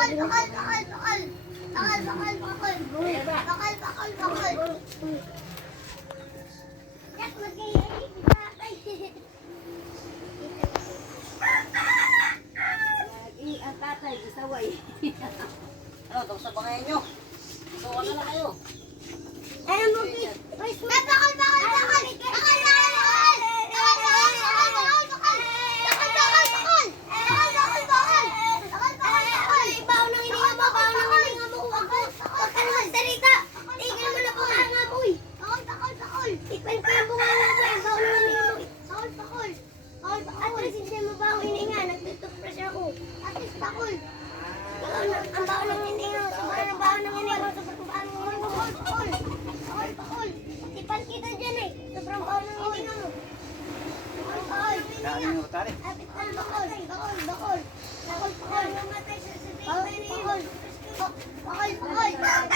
Bakal, bakal, bakal, bakal. Bakal, bakal, bakal. Bakal, bakal, bakal. Yak, mag-iayay kita. Ay. Ang tatay, isaway. Ano, tapos na ba kayo nyo? So, ano na kayo? Ano mo, bakal, bakal, bakal. Bakal, bakal, bakal. Bakal, bakal, bakal, bakal, bakal. Bakal, bakal, bakal. Bakal, bakal, bakal. Bakal, bakal, bakal. Baon ng hininga mo, baon ng hininga mo. Bakal, Huwag ka na magsalita. Tigil mo na bunganga mo, uy. Bakal, bakal, bakal. Tikpan ko yung bunganga mo, eh. Baon ng hininga mo. Bakal, bakal. Bakal, bakal. At least hindi mo baon hininga. Nagtutupres ako. Na, ang baon ng hininga mo. Sobrang ang baon ng hininga mo. Sobrang baon ng hininga mo. Bakal, bakal. Bakal, bakal. Tipan kita dyan eh. Sobrang baon ng hininga mo. Bakal, bakal. Daan nyo tali. Apit ka, bakal. Bakal, bakal. Bakal, bakal. Namatay sa sabihin ba ni Bakal, bakal. Bakal, bakal.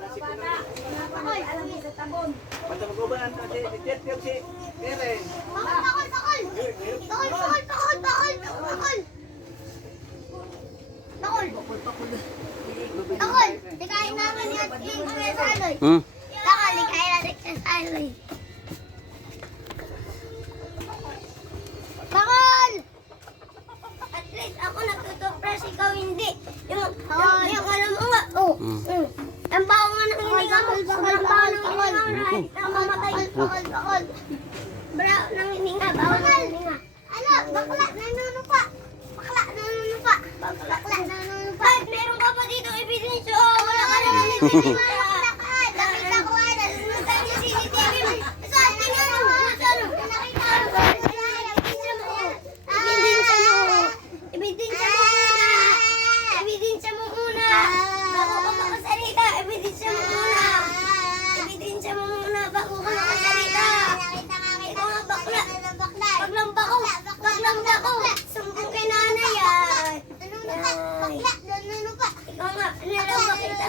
Bakal, bakal. Alam mo sa tabon. Basta mag-ubanan natin. Jet yung si Karen. Bakal, bakal, bakal. Bakal, bakal, bakal, bakal. Bakal. Bakal. Bakal. Likain namin yan. Yung kuya sa aloy. Hmm? Bakal! At least ako nagtutupras, ikaw hindi. Yung, yung, yung alam mo nga, oh. Mm. Ang baho nga ng. Sobrang baho ng hininga mo. Kahit namamatay. Bakal, bakal. Bra, ng hininga, baho ng hininga. Ano, bakla, nanunupa. Bakla, nanunupa. Bakla, nanunupa. Meron ka pa dito ebidensya, oh, wala ka naman ebidensya. Nakita ko nga, nasusunod tayo sa CCTV mo. Sa tingnan mo, sa ano, nakita ko. Ebidensya mo. Ebidensya mo. Ebidensya mo muna. Ebidensya mo muna. Bago ka makasalita, ebidensya mo muna. Ebidensya mo muna bago ka makasalita. Ikaw nga bakla. Baklang bako. Baklang bako. Sumbong kay nanay ay. Bakla. Ikaw nga, nalamba kita.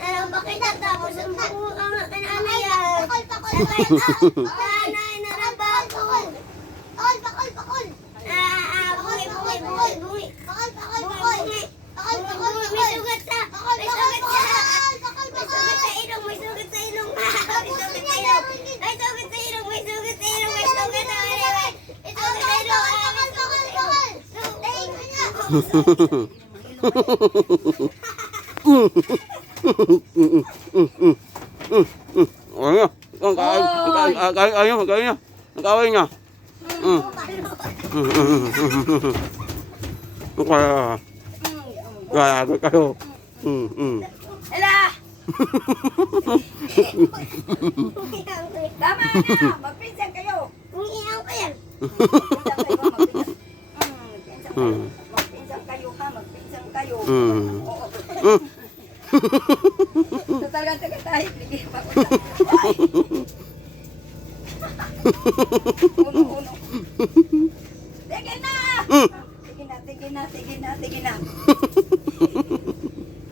Nalamba kita tapos sumbong mo ka nga kay nanay ay. Nanay, Ano? Ang kain, ang kain, ang kain, ang kain niya. Ang kain niya. Mm. Kaya, kaya, kayo. Mm, mm. Ela! Tama na! Magpinsan kayo! Umiiyaw ko yan. Magpinsan kayo, magpinsan. Mm, magpinsan kayo. Mm. Magpinsan kayo ha, magpinsan kayo. Mm. Oo. Mm. Ito talagang taga-tahi. Bigay pa ko Uno, uno. Sige na! Sige na, sige na, sige na, sige na.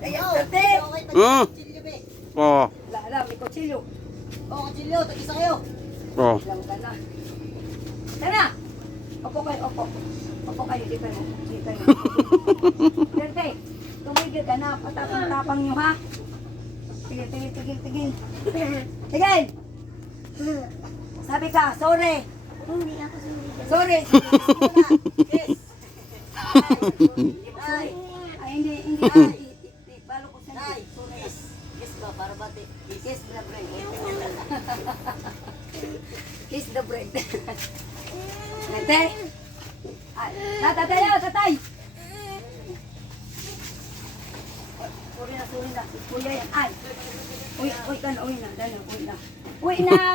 Sige, sate! Mm. Oh, Lala, may kutsilyo. Oh, kachilyo, tag-isa kayo. oh. Lang ka na. Tara! Opo kayo, opo. Opo kayo, di kayo. Di kayo. Derte, tumigil ka na. Patapang-tapang nyo, ha? Tigil, tigil, tigil, tigil. Tigil! Sabi ka, sorry. Hindi ako sumili. Sorry. Yes. Ay, ay, hindi, hindi. Ay, balo ko sa Ay, Sorry. yes. Yes ba, para. Kiss the bread. Kiss the bread. Nante? Ay, Tatay, tatay! Sorry na, sorry na. Kuya yan. Ay! Uy, uy ka na, uy na. Dala, uy na. Uy na!